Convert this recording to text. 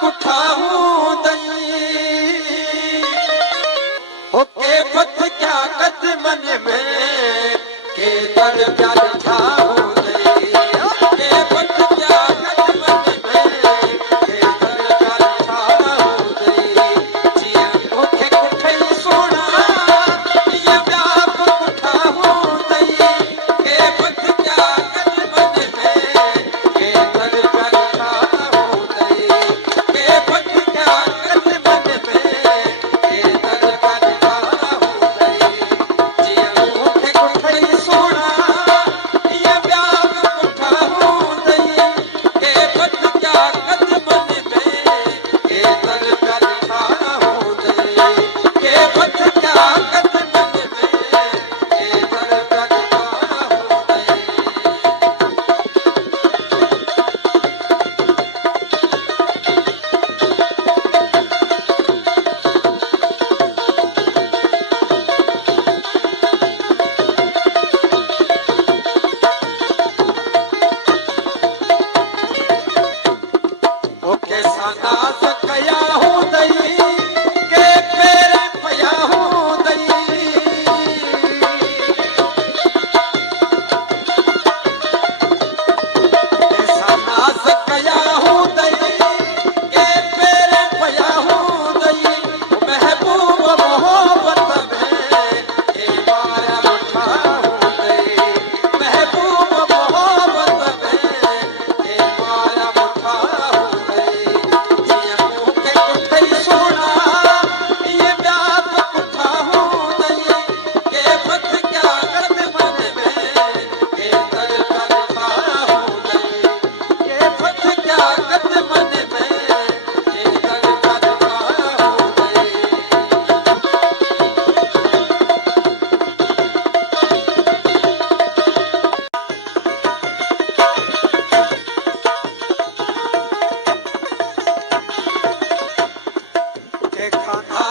कुठाऊं दई हो के पथ क्या कदमन में के दर प्यार ठाऊं दई के पथ क्या कदमन में के दर प्यार ठाऊं दई जिया ओखे कुठई सोना ये व्याप कुठाऊं दई के पथ क्या कदमन में के दर प्यार ठाऊं दई के पथ क्या कदमन में के दर प्यार ठाऊं दई जिया ओखे कुठई सोना ये व्याप कुठाऊं दई के पथ क्या कदमन में के दर प्यार ठाऊं दई के पथ क्या कदमन में के दर प्यार ठाऊं दई ओ कैसा नाज़ कया हूं दई के पैर पया हूं दई कैसा नाज़ कया हूं दई के पैर पया हूं दई महबूब मोहब्बत में के माया उठा हूं दई महबूब मोहब्बत में के माया उठा हूं दई जिया मुखे कुठई सोना ये व्याप कुठा हूं दई के पथ क्या कदमन में के दर प्यार ठाऊं दई के पथ क्या कदमन में के दर प्यार ठाऊं दई के खाना